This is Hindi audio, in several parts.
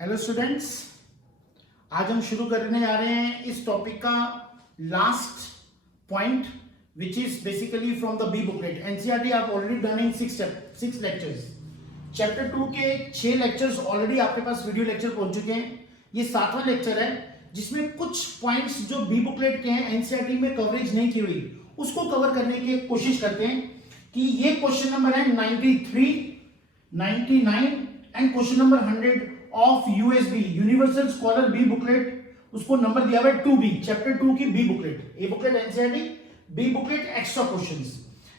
हेलो स्टूडेंट्स, आज हम शुरू करने जा रहे हैं इस टॉपिक का last point which is basically from the B booklet. NCERT आप already done in six lectures. Chapter 2 के 6 लेक्चर्स ऑलरेडी आपके पास वीडियो लेक्चर पहुंच चुके हैं। ये 7वां लेक्चर है जिसमें कुछ पॉइंट्स जो बी बुकलेट के हैं एनसीईआरटी में कवरेज नहीं की हुई उसको कवर करने की कोशिश करते हैं कि ये क्वेश्चन नंबर है 93, 99 and question number 100 of USB universal scholar B booklet. उसको नंबर दिया हुआ है 2B, चैप्टर 2 की B booklet. A booklet NCERT, B booklet extra questions.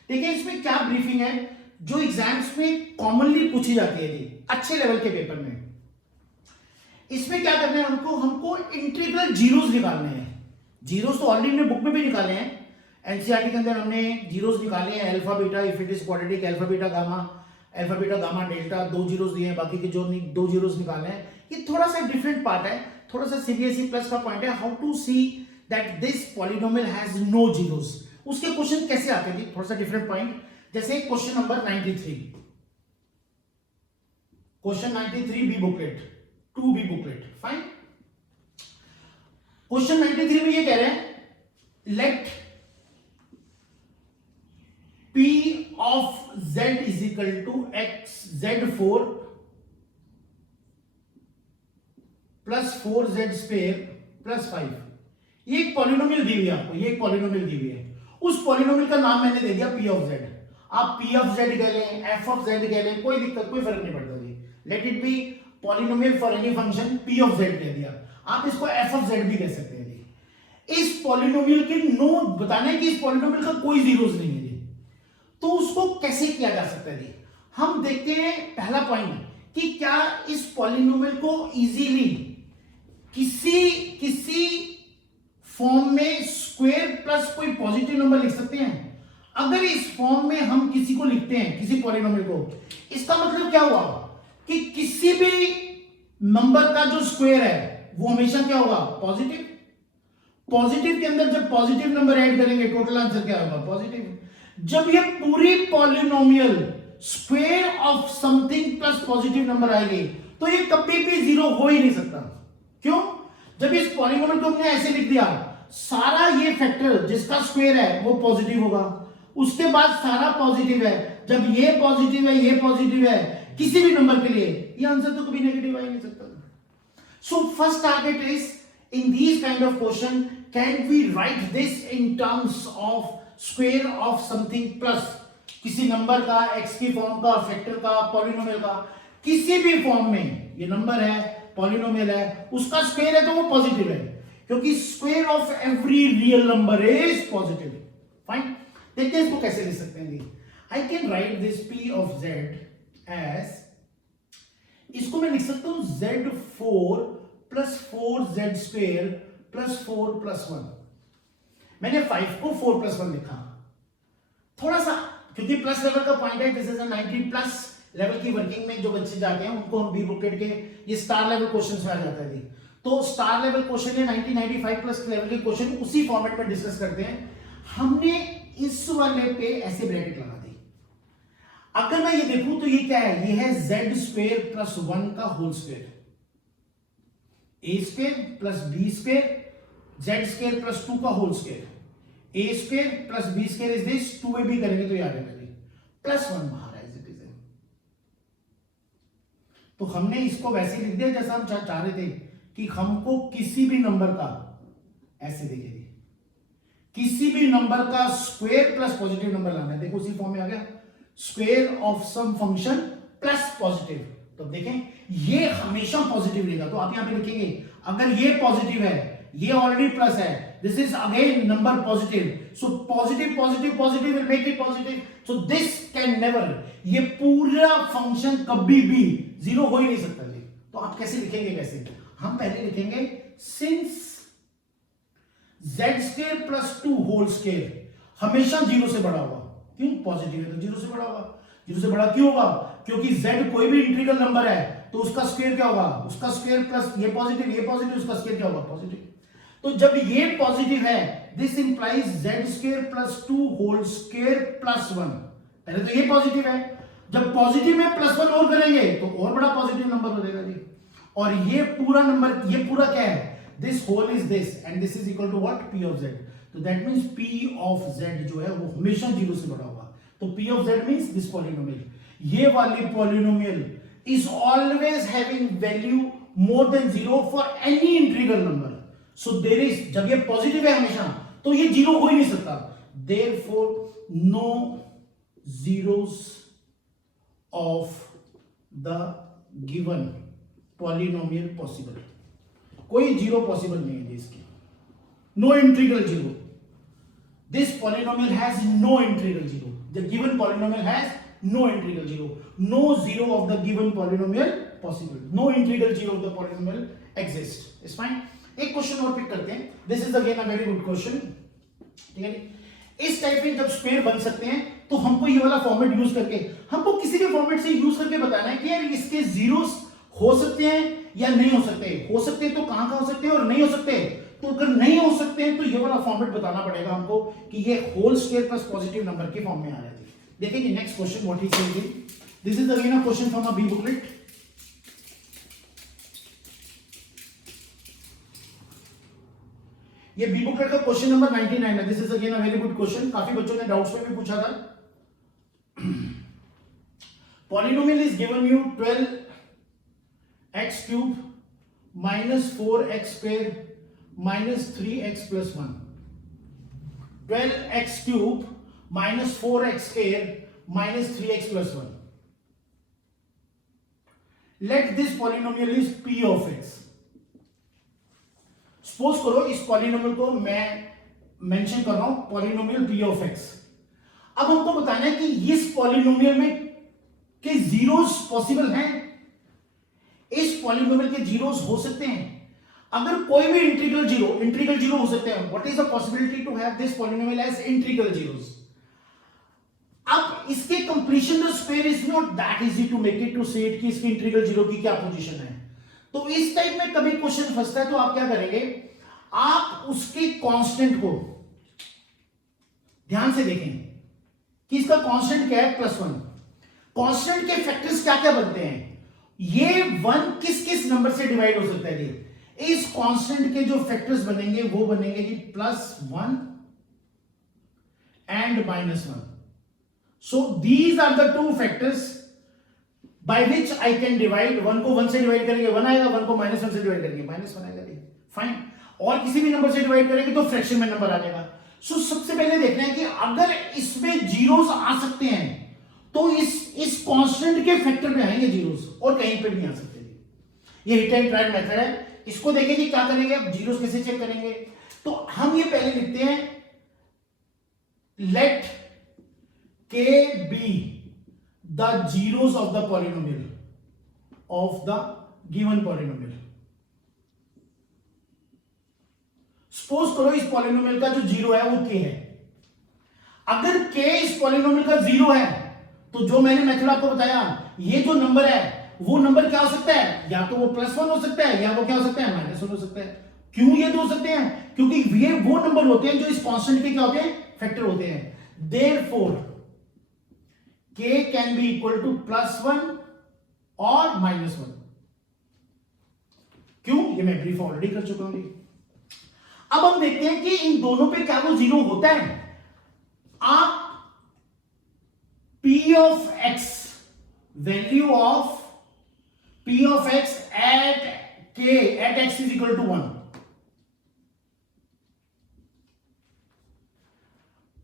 देखिए इसमें क्या ब्रीफिंग है जो एग्जाम्स में कॉमनली पूछी जाती है जी अच्छे लेवल के पेपर में। इसमें क्या करना है हमको इंटीग्रल जीरोस निकालने हैं। जीरोस तो ऑलरेडी हमने बुक में भी निकाले हैं। एनसीईआरटी के अंदर हमने जीरोस निकाले हैं, alpha beta if it is quadratic, alpha beta gamma delta, 2 zeros दिए हैं, बाकी के जो 2 जीरोस निकाले हैं। ये थोड़ा सा डिफरेंट पार्ट है, थोड़ा सा सीबीएसई प्लस का पॉइंट है, how to see that this polynomial has no zeros. उसके क्वेश्चन कैसे आते हैं, थोड़ा सा डिफरेंट पॉइंट। जैसे question number 93, question 93 B booklet, 2B booklet, fine. Question 93 में ये कह रहे हैं let P of Z is equal to x Z4 plus 4Z square plus 5। ये एक पॉलिनोमियल दी हुई है आपको, ये एक पॉलिनोमियल दी हुई है। उस पॉलिनोमियल का नाम मैंने दे दिया P of Z। आप P of Z कह लें, F of Z कह लें, कोई दिक्कत, कोई फर्क नहीं पड़ता जी। Let it be polynomial for any function, P of Z कह दिया। आप इसको F of Z भी कह सकते हैं जी। इस पॉलिनोमियल के नो बताने कि इस पॉलिनोमियल का कोई जीरोस नहीं है जी, तो उसको कैसे किया जा सकता है जी। हम देखते हैं पहला पॉइंट कि क्या इस पॉलिनोमियल को इजीली किसी फॉर्म में स्क्वायर प्लस कोई पॉजिटिव नंबर लिख सकते हैं। अगर इस फॉर्म में हम किसी को लिखते हैं, किसी पॉलिनोमियल को, इसका मतलब क्या हुआ कि किसी भी नंबर का जो स्क्वायर है वो हमेशा क्या होगा, पॉजिटिव। पॉजिटिव के अंदर जब पॉजिटिव नंबर ऐड करेंगे टोटल आंसर क्या होगा, पॉजिटिव। जब ये पूरी polynomial square of something plus positive number आएगी तो ये कभी भी जीरो हो ही नहीं सकता। क्यों? जब इस पॉलिनोमियल को हमने ऐसे लिख दिया, सारा ये फैक्टर जिसका स्क्वायर है वो पॉजिटिव होगा, उसके बाद सारा पॉजिटिव है। जब ये पॉजिटिव है, ये पॉजिटिव है, किसी भी नंबर के लिए ये आंसर तो कभी नेगेटिव आ ही नहीं सकता। So first target is in this kind of question, can we write this in terms of square of something plus किसी नंबर का, एक्स की फॉर्म का, फैक्टर का, पॉलिनोमियल का, किसी भी फॉर्म में ये नंबर है, पॉलिनोमियल है, उसका स्क्वायर है तो वो पॉजिटिव है, क्योंकि square of every real number is positive. Fine, देखते हैं इसको कैसे लिख सकते हैं। I can write this P of Z as, इसको मैं लिख सकता हूं Z4 plus 4Z square plus 4 plus 1। मैंने 5 को 4 प्लस 1 लिखा, थोड़ा सा क्योंकि प्लस लेवल का पॉइंट है, दिस इज 90 प्लस लेवल की वर्किंग में जो बच्चे जाते हैं उनको हम बी बुकलेट के ये स्टार लेवल क्वेश्चंस में आ जाता है। तो स्टार लेवल क्वेश्चन है 90 95 प्लस लेवल के क्वेश्चन उसी फॉर्मेट में डिस्कस करते हैं। हमने इस वाले पे ऐसे ब्रैकेट लगा दी। अगर मैं ये देखूं तो ये क्या है, ये है Z स्क्वायर प्लस 1 का whole square, A square plus B square, Z square plus 2 का whole square, A square plus B square is this, 2AB करेंगे तो याद है प्लस 1 बाहर है, इट इज। तो हमने इसको वैसे लिख दिया जैसा हम चाह रहे थे कि हमको किसी भी नंबर का, ऐसे देखिए, किसी भी नंबर का स्क्वायर प्लस पॉजिटिव नंबर लाना है। देखो उसी फॉर्म में आ गया, square of some function plus positive. तो देखें ये हमेशा पॉजिटिव रहेगा, तो आप यहां पे लिखेंगे अगर ये पॉजिटिव है, ये ऑलरेडी प्लस है, this is again number positive, so positive positive positive will make it positive, so this can never, ये पूरा फंक्शन कभी भी जीरो हो ही नहीं सकता जी। तो आप कैसे लिखेंगे, कैसे, हम पहले लिखेंगे since Z square plus 2 whole square हमेशा जीरो से बड़ा होगा। क्यों? पॉजिटिव है तो जीरो से बड़ा होगा। जीरो से बड़ा क्यों होगा? क्योंकि Z कोई भी इंटीग्रल नंबर है तो उसका स्क्वायर क्या होगा, उसका स्क्वायर प्लस ये पॉजिटिव, उसका स्क्वायर क्या होगा, पॉजिटिव। तो जब ये पॉजिटिव है, this implies Z square plus 2 whole square plus 1। पहले तो ये पॉजिटिव है, जब पॉजिटिव में प्लस 1 और करेंगे तो और बड़ा पॉजिटिव नंबर हो जाएगा जी। और ये पूरा नंबर, ये पूरा क्या है, this whole is this and this is equal to what, P of Z. तो that means P of Z जो है वो हमेशा जीरो से बड़ा होगा। तो P of Z means this polynomial, ये वाली polynomial is always having value more than zero for any integral number. So there is, जब ये पॉजिटिव है हमेशा तो ये जीरो हो ही नहीं सकता, therefore no zeros of the given polynomial possible, कोई जीरो पॉसिबल नहीं है इसकी, no integral zero, this polynomial has no integral zero, the given polynomial has no integral zero, no zero of the given polynomial possible, no integral zero of the polynomial exist. Is fine. एक क्वेश्चन और पिक करते हैं, this is again a very good question, ठीक है। इस टाइप में जब स्क्वायर बन सकते हैं तो हमको ये वाला फॉर्मेट यूज करके, हमको किसी भी फॉर्मेट से यूज करके बताना है कि यार इसके जीरोस हो सकते हैं या नहीं हो सकते, हो सकते हैं तो कहां कहां हो सकते हैं और नहीं हो सकते, तो अगर नहीं हो सकते हैं तो ये वाला फॉर्मेट बताना पड़ेगा हमको कि ये whole square plus positive number के फॉर्म में आ रहा है। देखिए जी next question what is saying, this is again a question from a B booklet. ये बी बुकलेट का क्वेश्चन नंबर 99 है, this is again a very good question, काफी बच्चों ने डाउट्स में भी पूछा था। Polynomial is given you 12x cube minus 4x square minus 3x plus 1, 12x cube minus 4x square minus 3x plus 1, let this polynomial is p of x। Suppose करो इस पॉलिनोमियल को मैं मेंशन कर रहा हूं पॉलिनोमियल p ऑफ x। अब हमको बताना है कि इस पॉलिनोमियल में के जीरोस पॉसिबल हैं, इस पॉलिनोमियल के जीरोस हो सकते हैं, अगर कोई भी इंटीग्रल जीरो हो सकते हैं। What is the possibility to have this polynomial as integral zeros. अब इसके completion the square is not that easy to make it to say it कि इसके इंटीग्रल जीरो की क्या पोजीशन है। तो इस टाइप में कभी क्वेश्चन फंसता है तो आप क्या करेंगे, आप उसके कांस्टेंट को ध्यान से देखें कि इसका कांस्टेंट क्या है, +1। कांस्टेंट के फैक्टर्स क्या क्या बनते हैं, ये 1 किस किस नंबर से डिवाइड हो सकता है, इस कांस्टेंट के जो फैक्टर्स बनेंगे वो बनेंगे कि +1 and -1। So these are the two factors by which I can divide, 1 को 1 से डिवाइड करेंगे 1 आएगा, 1 को -1 से डिवाइड करेंगे -1 आएगा, फाइन। और किसी भी नंबर से डिवाइड करेंगे तो फ्रैक्शन में नंबर आ जाएगा। सो सबसे पहले देखना है कि अगर इसमें जीरोस आ सकते हैं तो इस कांस्टेंट के फैक्टर में आएंगे जीरोस, और कहीं पे भी आ सकते हैं। ये हिट एंड ट्रायल मेथड है, इसको देखें कि क्या करेंगे, अब जीरोस कैसे चेक करेंगे। तो हम ये पहले लिखते हैं let k be the zeros of the polynomial of the given polynomial। Suppose करो इस पॉलिनोमियल का जो जीरो है वो k है। अगर k इस पॉलिनोमियल का जीरो है तो जो मैंने मेथड आपको बताया, ये जो नंबर है वो नंबर क्या हो सकता है, या तो वो +1 हो सकता है या वो क्या हो सकता है, -1 हो सकता है। क्यों ये दो हो सकते हैं, क्योंकि ये वो नंबर होते हैं जो इस कांस्टेंट के क्या होते हैं, फैक्टर होते हैं। Therefore k can be equal to +1 और -1। क्यों, ये मैं ब्रीफ ऑलरेडी कर चुका हूं। अब हम देखते हैं कि इन दोनों पे क्या वो जीरो होता है। आप p of x, value of p of x at x is equal to 1,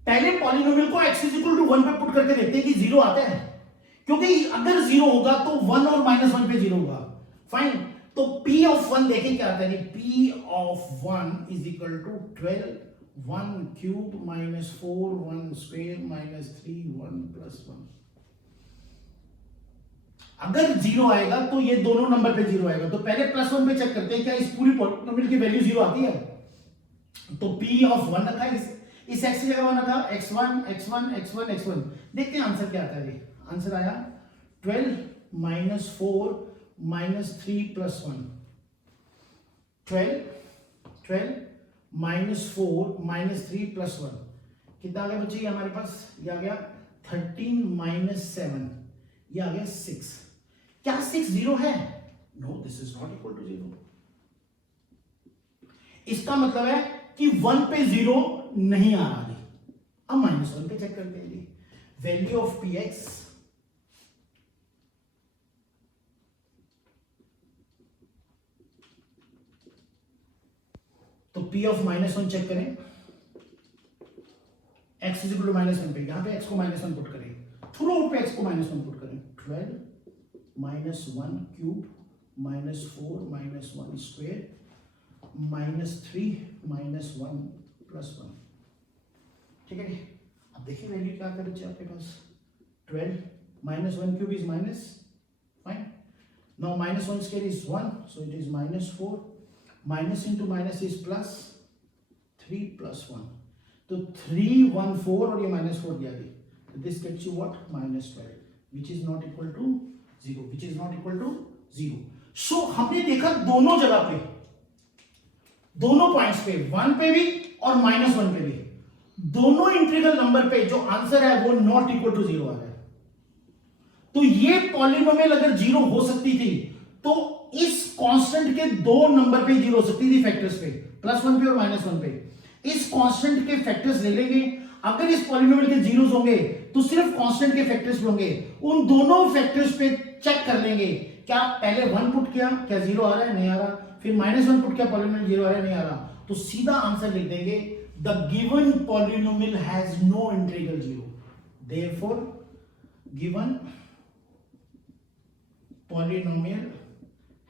पहले पॉलिनोमियल को x इज इक्वल टू 1 पे पुट करके देखते हैं कि जीरो आता है, क्योंकि अगर जीरो होगा तो 1 और -1 पे जीरो होगा, फाइन। तो p ऑफ 1 देखें क्या आता है, p of 1 is equal to 12 1 cube -4 1 square -3 1 + 1। अगर जीरो आएगा तो ये दोनों नंबर पे जीरो आएगा, तो पहले +1 पे चेक करते हैं क्या इस पूरी पॉलिनोमियल की वैल्यू जीरो आती है। तो p ऑफ 1 रखा है, इस x की जगह था x1 x1 x1 x1। देखते हैं आंसर क्या आता है। आंसर आया 12 -4 -3 + 1, 12 -4 -3 + 1 कितना आ गया बच्चे, ये हमारे पास ये आ गया 13 -7, ये आ गया 6। क्या 6 जीरो है, no, this is not equal to 0। इसका मतलब है कि 1 पे 0 नहीं आ रहा है। अब -1 पे चेक करते हैं जी। वैल्यू ऑफ पी एक्स, तो p ऑफ -1 चेक करें, x इज इक्वल टू -1 पे, यहां पे x को -1 पुट करें, थ्रू आउट पे x को -1 पुट करें। 12 -1 क्यूब -4 -1 स्क्वायर -3 -1 +1। ठीक है जी। अब देखिए वैल्यू क्या कर बच्चे आपके पास। 12 -1 cube is minus, fine. Now -1 square is 1, so it is -4, minus into minus is plus, 3 + 1, तो 3 1 4 और ये -4 दिया गया, this gets you what, -12, which is not equal to 0, which is not equal to 0। So हमने देखा दोनों जगह पे, दोनों पॉइंट्स पे, 1 पे भी और -1 पे भी, दोनों इंटीग्रल नंबर पे जो आंसर है वो नॉट इक्वल टू 0 आ रहा है। तो ये पॉलिनोमियल अगर 0 हो सकती थी तो इस कांस्टेंट के दो नंबर पे 0 हो सकती थी, फैक्टर्स पे, +1 पे और -1 पे। इस कांस्टेंट के फैक्टर्स ले लेंगे, अगर इस पॉलिनोमियल के जीरोस होंगे तो सिर्फ कांस्टेंट के फैक्टर्स भी होंगे, उन दोनों फैक्टर्स पे चेक कर लेंगे, क्या पहले 1 पुट किया, क्या 0 आ रहा है, नहीं आ रहा, फिर -1 पुट किया, पॉलिनोमियल 0 आ रहा है, नहीं आ रहा, तो सीधा आंसर लिख देंगे, the given polynomial has no integral 0, therefore given polynomial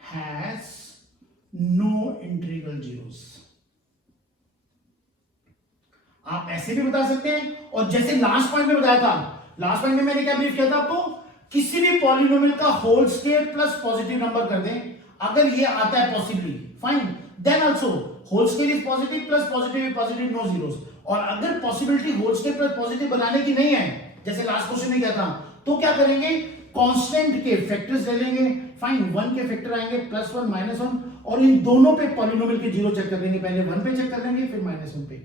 has no integral zeros। आप ऐसे भी बता सकते हैं, और जैसे लास्ट पॉइंट में बताया था, लास्ट पॉइंट में मैंने क्या ब्रीफ किया था आपको, किसी भी पॉलिनोमियल का whole square plus positive number कर दें, अगर ये आता है possibly, fine, then also whole square is positive plus positive no zeros. और अगर possibility whole square plus positive बनाने की नहीं है, जैसे लास्ट क्वेश्चन में क्या था, तो क्या करेंगे, कांस्टेंट के फैक्टर्स ले लेंगे, फाइन, 1 के फैक्टर आएंगे, +1 -1, और इन दोनों पे पॉलिनोमियल के 0 चेक कर देंगे, पहले 1 पे चेक कर देंगे, फिर -1 पे।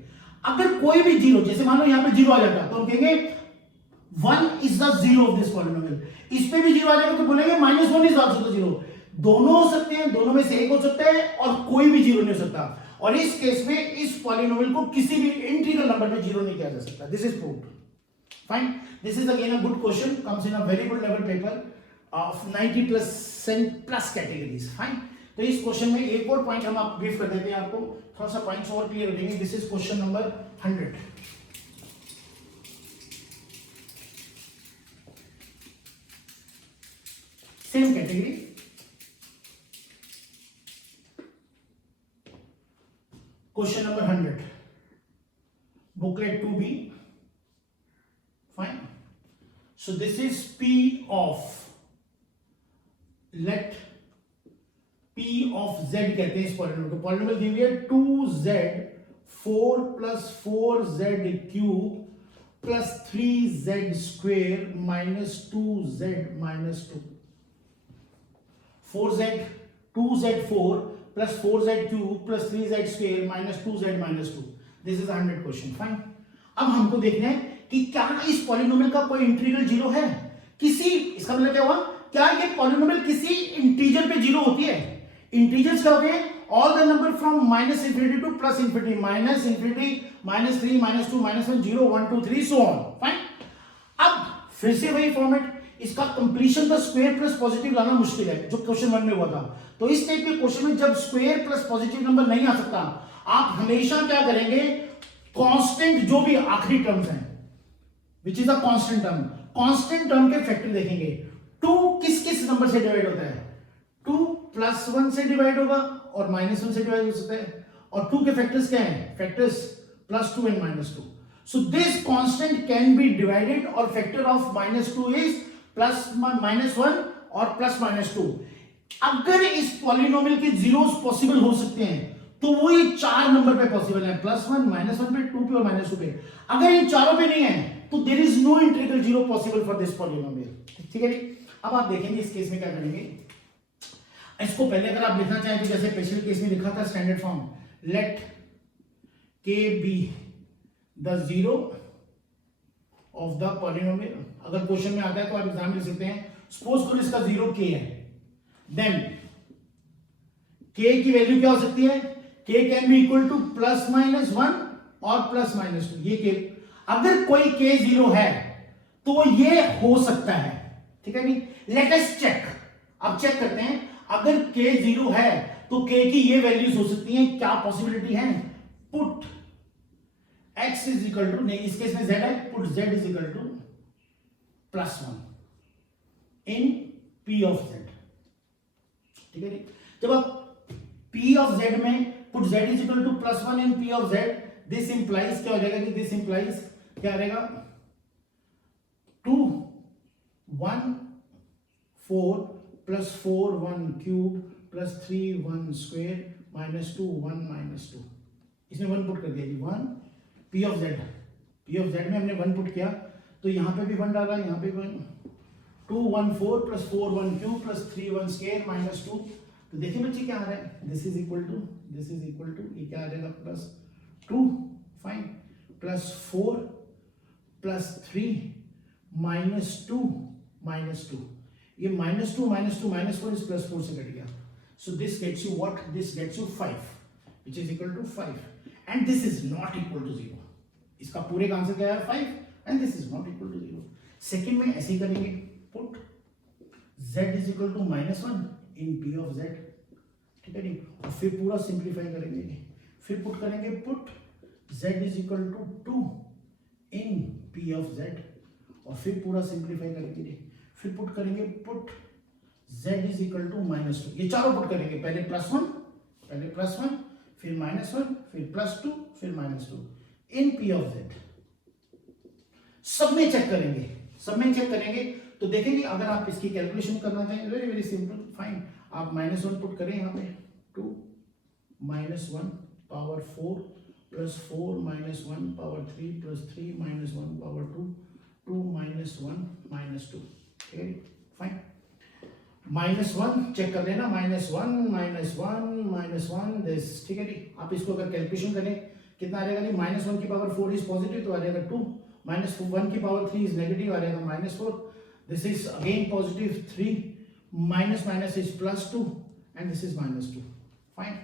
अगर कोई भी 0, जैसे मान लो यहां पे 0 आ जाता तो हम कहेंगे 1 is the 0 of this polynomial, इस पे भी 0 आ जाएगा तो बोलेंगे -1 इज आल्सो द 0। दोनों हो सकते हैं, दोनों में से एक हो सकता है, और कोई भी 0 नहीं हो सकता, और इस केस में इस पॉलिनोमियल को किसी भी इंटीग्रल नंबर में 0 नहीं किया जा सकता। This is proved, fine. This is again a good question, comes in a very good level paper of 90% plus categories, fine. तो इस क्वेश्चन में एक और पॉइंट हम आप ब्रीफ कर देते हैं, आपको थोड़ा सा पॉइंट्स और क्लियर हो जाएंगे। This is question number 100। Same category, question number 100, booklet 2B, fine. So this is P of, let P of Z कहते हैं इस पॉलिनोमियल को, पॉलिनोमियल दी हुई है 2Z 4 + 4Z cube plus 3Z square -2Z -2, 4Z 2Z4 plus 4Z cube plus 3Z square -2Z -2। This is 100 question, fine. अब हमको देखना है कि क्या इस पॉलिनोमियल का कोई इंटीग्रल 0 है, किसी, इसका मतलब क्या हुआ, क्या ये पॉलिनोमियल किसी इंटीजर पे 0 होती है। इंटीजर्स क्या होते हैं, all the number from -∞ to +∞, -∞, -3 -2 -1 0 1 2 3 so on, fine. अब फिर से वही फॉर्मेट, इसका completion the square plus positive लाना मुश्किल है, जो क्वेश्चन 1 में हुआ था। तो इस टाइप के क्वेश्चन में जब स्क्वायर प्लस पॉजिटिव नंबर नहीं आ सकता, आप हमेशा क्या करेंगे, कांस्टेंट जो भी आखिरी टर्म्स हैं, which is a constant term, constant term के फैक्टर देखेंगे। 2 किस किस नंबर से डिवाइड होता है, 2 +1 से डिवाइड होगा और -1 से डिवाइड हो सकता है, और 2 के फैक्टर्स क्या हैं, factors +2 and -2। So this constant can be divided, और फैक्टर ऑफ -2 इज +1 और +2। अगर इस पॉलिनोमियल के जीरोस पॉसिबल हो सकते हैं तो वो ये 4 नंबर पे पॉसिबल है, +1 -1 पे, 2 पे और -2 पे। अगर इन चारों पे नहीं है तो there is no integral 0 possible for this polynomial, ठीक है जी। अब आप देखेंगे इस केस में क्या करेंगे, इसको पहले अगर आप लिखना चाहें तो जैसे पिछले केस में लिखा था standard form, let k be the 0 of the polynomial. अगर क्वेश्चन में आता है तो आप एग्जाम में लिख सकते हैं, सपोज करो इसका 0 k है, देन k की वैल्यू क्या हो सकती है, k can be equal to plus minus 1 और प्लस माइनस 2। ये k, अगर कोई k 0 है तो ये हो सकता है, ठीक है नहीं। लेट अस चेक, अब चेक करते हैं, अगर k 0 है तो k की ये वैल्यूज हो सकती हैं, क्या पॉसिबिलिटी है, put x is equal to, नहीं इस केस में z है, put z is equal to plus 1 in p of z, ठीक है। जब आप p ऑफ z में put z is equal to plus 1 in p of z, this implies क्या हो जाएगा कि दिस इंप्लाइज क्या रहेगा, 2 1 4 plus 4 1 cube plus 3 1 square minus 2 1 minus 2, इसमें 1 पुट कर दिया जी, 1 p ऑफ z में हमने 1 पुट किया तो यहां पे भी 1 डाला, यहां पे 1, 2 1 4 plus 4 1 cube plus 3 1 square minus 2। तो देखिए बच्चे क्या आ रहा है, दिस इज इक्वल टू ये क्या आ जाएगा, plus 2 fine plus 4 plus 3 minus 2 minus 2, ये माइनस 2 माइनस 2 माइनस 4 इस प्लस 4 से कट गया, so this gets you what, this gets you 5 which is equal to 5 and this is not equal to 0। इसका पूरे का आंसर क्या है 5 and this is not equal to 0। Second में ऐसे ही करेंगे, put z is equal to -1 in p of z, ठीक है नहीं, और फिर पूरा सिंप्लीफाई करेंगे, फिर पुट करेंगे, put z is equal to 2 in p of z, और फिर पूरा सिंप्लीफाई करेंगे, फिर पुट करेंगे, put z is equal to -2, ये चारों पुट करेंगे, पहले प्लस 1 फिर -1 फिर प्लस 2 फिर -2 इन p ऑफ z। सब में चेक करेंगे तो देखेंगे, अगर आप इसकी कैलकुलेशन करना चाहें, वेरी वेरी सिंपल, फाइन, आप -1 पुट करें यहाँ पे, 2 -1 power 4 plus 4 -1 power 3 plus 3 -1 power 2 2 -1 -2, ठीक है फाइन। -1 चेक कर लेना, -1 दिस, ठीक है जी। आप इसको अगर कैलकुलेशन करें कितना आ जाएगा, -1 की पावर 4 इज पॉजिटिव तो आ जाएगा 2, -1 की पावर 3 इज नेगेटिव आ जाएगा -4, this is again positive 3, minus is plus 2 and this is -2, fine,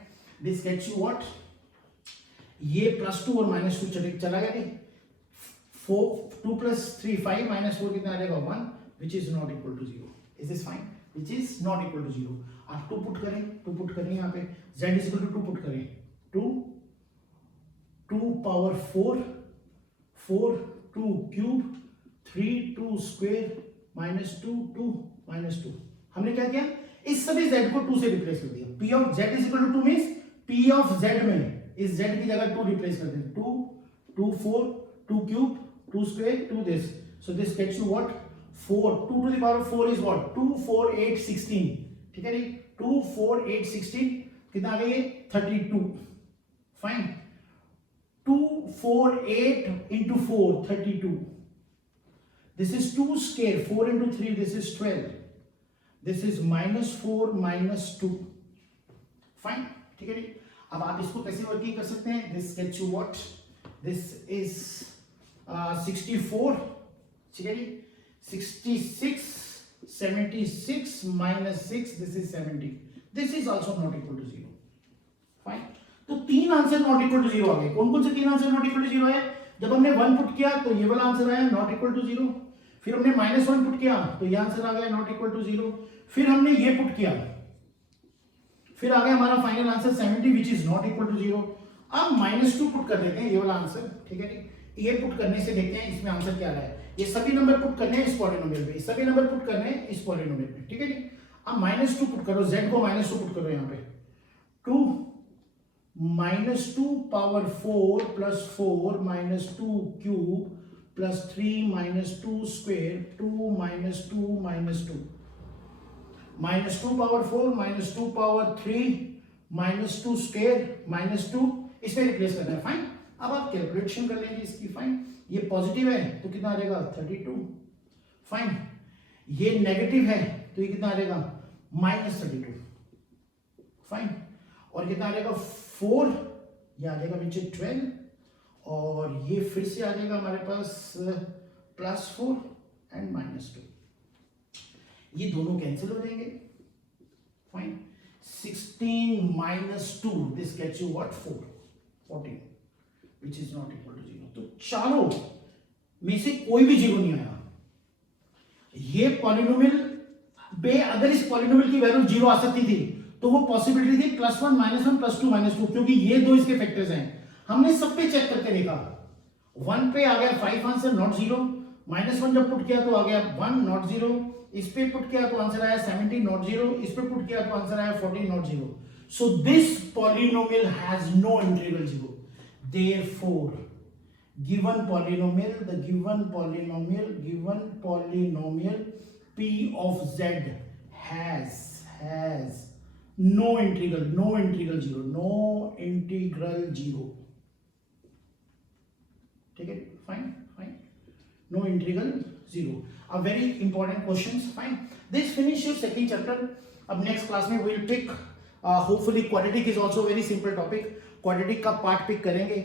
this gets you what, ये +2 और -2 चला गया नहीं, 2 प्लस 3 5 -4 कितना आ जाएगा 1 which is not equal to 0, is this fine, which is not equal to 0। आप 2 पुट करें यहाँ पे, z is equal to 2 put करें, 2 पावर 4 2 क्यूब 3 2 स्क्वायर -2 -2। हमने क्या किया, इस सभी z को 2 से रिप्लेस कर दिया, p of z is equal to 2 means p of z में इस z की जगह 2 रिप्लेस कर दें, 2 4 2 cube 2 square 2 this, so this gets you what 4, 2 to the power 4 is what, 2 4 8 16, ठीक है जी, 2 4 8 16 कितना आ गया, 32, fine, 2 4 8 into 4 32, this is 2 square, 4 into 3 this is 12, this is -4 -2, fine, ठीक है जी। अब आप इसको कैसे वर्किंग कर सकते हैं, this gets you what, this is 64, ठीक है जी, 66 76 -6 this is 70, this is also not equal to 0, fine। तो 3 आंसर नॉट इक्वल टू 0 आ गए। कौन कौन से 3 आंसर नॉट इक्वल टू 0 है, जब हमने 1 पुट किया तो ये वाला आंसर आया नॉट इक्वल टू 0, फिर हमने -1 पुट किया तो ये आंसर आ गया नॉट इक्वल टू 0, फिर हमने ये पुट किया, फिर आ गया हमारा final answer 70 which is not equal to 0। अब -2 पुट कर देते हैं, ये वाला आंसर, ठीक है, ये पुट करने से देखते हैं इसमें आंसर क्या आ रहा है। ये सभी नंबर पुट करने हैं इस पॉलिनोमियल पे, सभी नंबर पुट करने हैं इस पॉलिनोमियल पे, ठीक है जी। अब -2 पुट करो, z को -2 पुट करो यहाँ पे, 2 -2 power 4 plus 4 -2 cube plus 3 -2 square 2 -2 -2 power 4 -2 power 3 -2 square -2, इसमें रिप्लेस करना है, फाइन। अब आप कैलकुलेशन कर लेंगे इसकी, फाइन, ये पॉजिटिव है तो कितना आ जाएगा 32, फाइन, ये नेगेटिव है तो ये कितना आ जाएगा -32, फाइन, और कितना आ जाएगा 4, ये आ जाएगा नीचे 12, और ये फिर से आ जाएगा हमारे पास +4 एंड -2, ये दोनों कैंसिल हो जाएंगे, fine. 16 minus 2, this gets you what? 4, 14, which is not equal to 0. तो चारों में से कोई भी जीरो नहीं आया. ये पॉलिनोमियल पे अगर इस पॉलिनोमियल की वैल्यू जीरो आ सकती थी तो वो पॉसिबिलिटी थी +1 -1 +2 -2, क्योंकि ये दो इसके फैक्टर्स हैं. हमने सब पे चेक करके देखा. 1 पे आ गया 5 आंसर नॉट 0, -1 जब पुट किया तो आ गया 1 नॉट 0, इस पे पुट किया तो आंसर आया 17 नॉट 0, इस पे पुट किया तो आंसर आया 14 not 0. So this polynomial has no integral 0. Therefore given polynomial P of Z has no integral 0. ठीक है, fine. No integral 0. A very important questions. Fine. This finish your second chapter. अब next class में we'll pick hopefully quadratic is also very simple topic. Quadratic का पार्ट पिक करेंगे.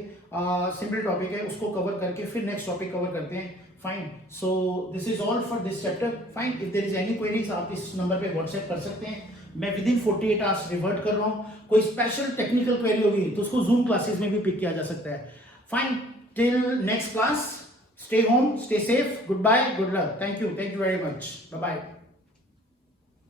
सिंपल टॉपिक है, उसको कवर करके फिर नेक्स्ट टॉपिक कवर करते हैं. Fine. So this is all for this chapter. Fine. If there is any queries आप इस नंबर पे व्हाट्सएप कर सकते हैं. मैं विद इन 48 आवर्स रिवर्ट कर रहा हूँ. कोई स्पेशल टेक्निकल क्वेरी होगी तो उसको जूम क्लासेस में भी पिक किया जा सकता है. Fine. Till next class, stay home, stay safe. Goodbye, good luck. Thank you very much. Bye bye.